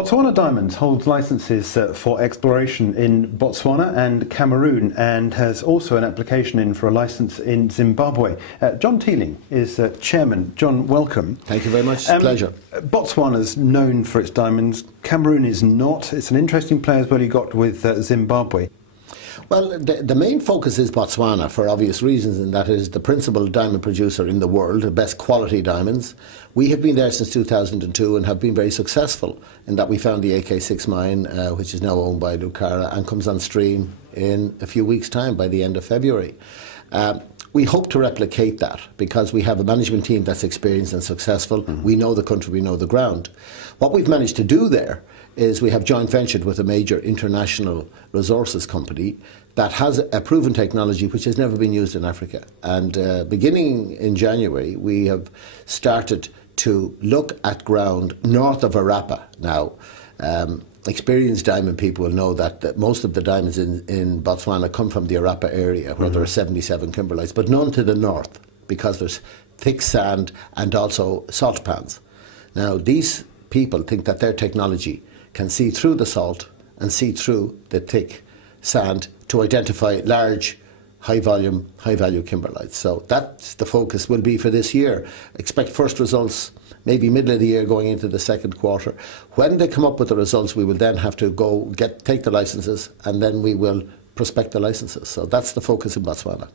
Botswana Diamonds holds licenses for exploration in Botswana and Cameroon, and has also an application in for a license in Zimbabwe. John Teeling is chairman. John, welcome. Thank you very much. It's a pleasure. Botswana's known for its diamonds. Cameroon is not. It's an interesting play as well you got with Zimbabwe. Well, the main focus is Botswana for obvious reasons, and that is the principal diamond producer in the world, the best quality diamonds. We have been there since 2002 and have been very successful in that we found the AK6 mine, which is now owned by Lucara and comes on stream in a few weeks' time, by the end of February. We hope to replicate that because we have a management team that's experienced and successful. We know the country, we know the ground. What we've managed to do there is we have joint ventured with a major international resources company that has a proven technology which has never been used in Africa. And beginning in January, we have started to look at ground north of Arapa now. Experienced diamond people will know that most of the diamonds in Botswana come from the Arapa area, where there are 77 kimberlites, but none to the north because there's thick sand and also salt pans. Now, these people think that their technology can see through the salt and see through the thick sand to identify large, high-value kimberlites. So that's the focus will be for this year. Expect first results maybe middle of the year going into the second quarter. When they come up with the results, we will then have to go take the licenses, and then we will prospect the licenses. So that's the focus in Botswana.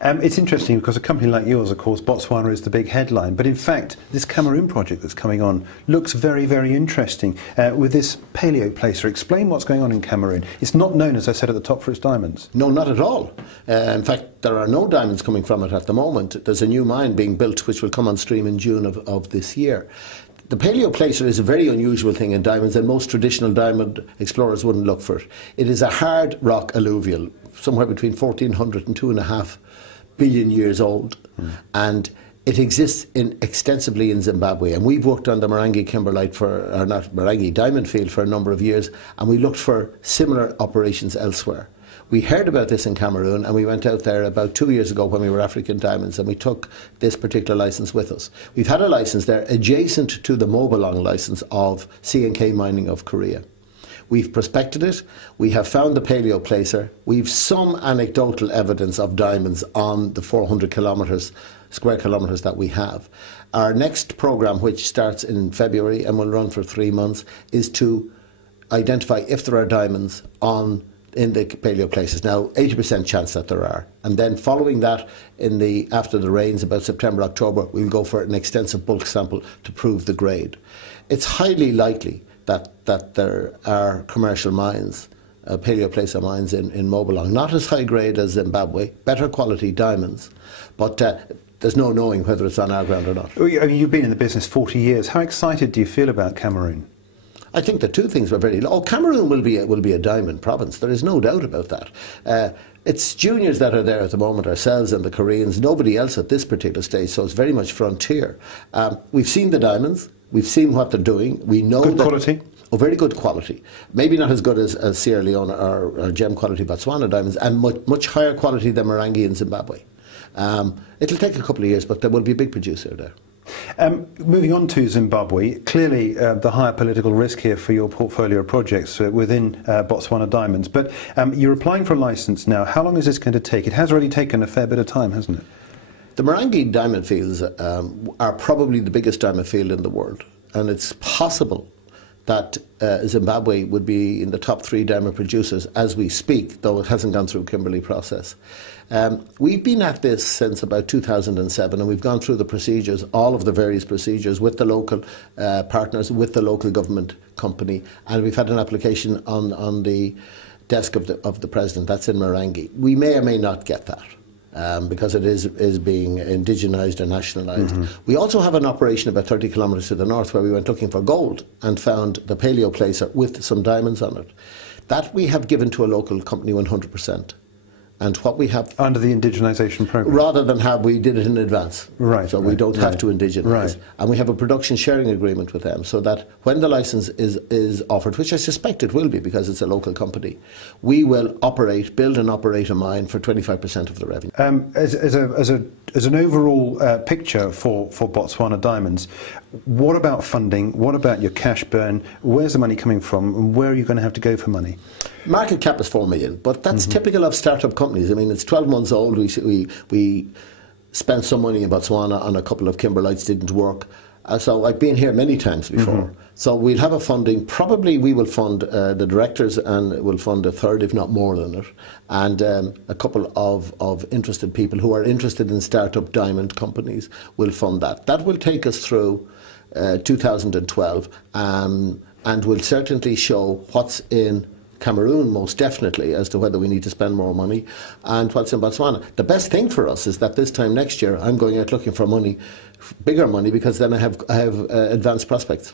It's interesting because a company like yours, of course, Botswana is the big headline, but in fact this Cameroon project that's coming on looks very, very interesting with this paleo placer. Explain what's going on in Cameroon. It's not known, as I said at the top, for its diamonds. No, not at all. In fact, there are no diamonds coming from it at the moment. There's a new mine being built which will come on stream in June of this year. The paleo placer is a very unusual thing in diamonds, and most traditional diamond explorers wouldn't look for it. It is a hard rock alluvial, somewhere between 1,400 and 2.5 billion years old, and it exists extensively in Zimbabwe. And we've worked on the Morangi kimberlite Morangi diamond field for a number of years, and we looked for similar operations elsewhere. We heard about this in Cameroon, and we went out there about 2 years ago when we were African Diamonds, and we took this particular license with us. We've had a license there adjacent to the Mobilong license of CNK Mining of Korea. We've prospected it, we have found the paleo placer, we've some anecdotal evidence of diamonds on the 400 square kilometres that we have. Our next programme, which starts in February and will run for 3 months, is to identify if there are diamonds in the paleo places. Now, 80% chance that there are. And then following that, after the rains, about September, October, we'll go for an extensive bulk sample to prove the grade. It's highly likely that there are commercial mines, paleo placer mines in Mobilong, not as high grade as Zimbabwe, better quality diamonds, but there's no knowing whether it's on our ground or not. You've been in the business 40 years. How excited do you feel about Cameroon? I think the two things were very low. Cameroon will be a diamond province. There is no doubt about that. It's juniors that are there at the moment, ourselves and the Koreans, nobody else at this particular stage, so it's very much frontier. We've seen the diamonds, we've seen what they're doing, we know good quality? Oh, very good quality. Maybe not as good as Sierra Leone or gem quality Botswana diamonds, and much higher quality than Morangi in Zimbabwe. It'll take a couple of years, but there will be a big producer there. Moving on to Zimbabwe, clearly the higher political risk here for your portfolio of projects within Botswana Diamonds, but you're applying for a licence now. How long is this going to take? It has already taken a fair bit of time, hasn't it? The Morangi diamond fields are probably the biggest diamond field in the world, and it's possible that Zimbabwe would be in the top 3 diamond producers as we speak, though it hasn't gone through Kimberley process. We've been at this since about 2007, and we've gone through the procedures, all of the various procedures with the local partners, with the local government company, and we've had an application on the desk of the President. That's in Morangi. We may or may not get that. Because it is being indigenized or nationalized. We also have an operation about 30 kilometres to the north where we went looking for gold and found the paleo placer with some diamonds on it. That we have given to a local company 100%. And what we have... Under the indigenisation programme? Rather than have, we did it in advance. Right. So we don't have to indigenise. Right. And we have a production sharing agreement with them, so that when the licence is offered, which I suspect it will be because it's a local company, we will build and operate a mine for 25% of the revenue. As an overall picture for Botswana Diamonds, what about funding? What about your cash burn? Where's the money coming from? And where are you going to have to go for money? Market cap is 4 million, but that's typical of startup companies. I mean, it's 12 months old. We spent some money in Botswana on a couple of kimberlites, didn't work. So I've been here many times before. So we'll have a funding. Probably we will fund the directors, and we'll fund a third, if not more than it, and a couple of interested people who are interested in startup diamond companies will fund that. That will take us through 2012, and will certainly show what's in Cameroon, most definitely, as to whether we need to spend more money, and what's in Botswana. The best thing for us is that this time next year I'm going out looking for money, bigger money, because then I have advanced prospects.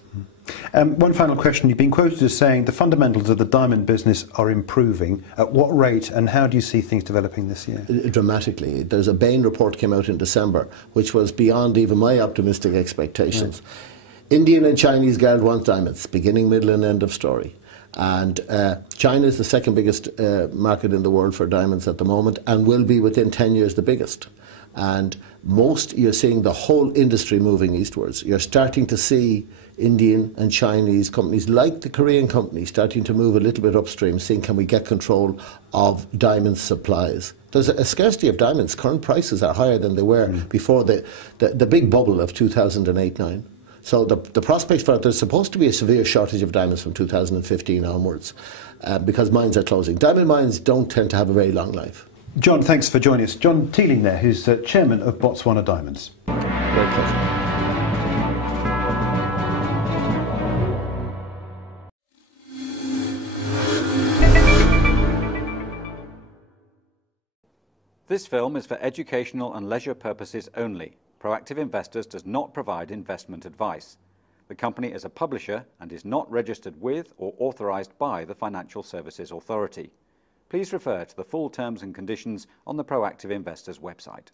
One final question. You've been quoted as saying the fundamentals of the diamond business are improving. At what rate, and how do you see things developing this year? Dramatically. There's a Bain report came out in December, which was beyond even my optimistic expectations. Indian and Chinese gold want diamonds, beginning, middle and end of story. And China is the second biggest market in the world for diamonds at the moment, and will be within 10 years the biggest. And you're seeing the whole industry moving eastwards. You're starting to see Indian and Chinese companies, like the Korean companies, starting to move a little bit upstream, saying, can we get control of diamond supplies? There's a scarcity of diamonds. Current prices are higher than they were before the big bubble of 2008-9. So the prospects for it, there's supposed to be a severe shortage of diamonds from 2015 onwards, because mines are closing. Diamond mines don't tend to have a very long life. John, thanks for joining us. John Teeling there, who's chairman of Botswana Diamonds. Great pleasure. This film is for educational and leisure purposes only. Proactive Investors does not provide investment advice. The company is a publisher and is not registered with or authorized by the Financial Services Authority. Please refer to the full terms and conditions on the Proactive Investors website.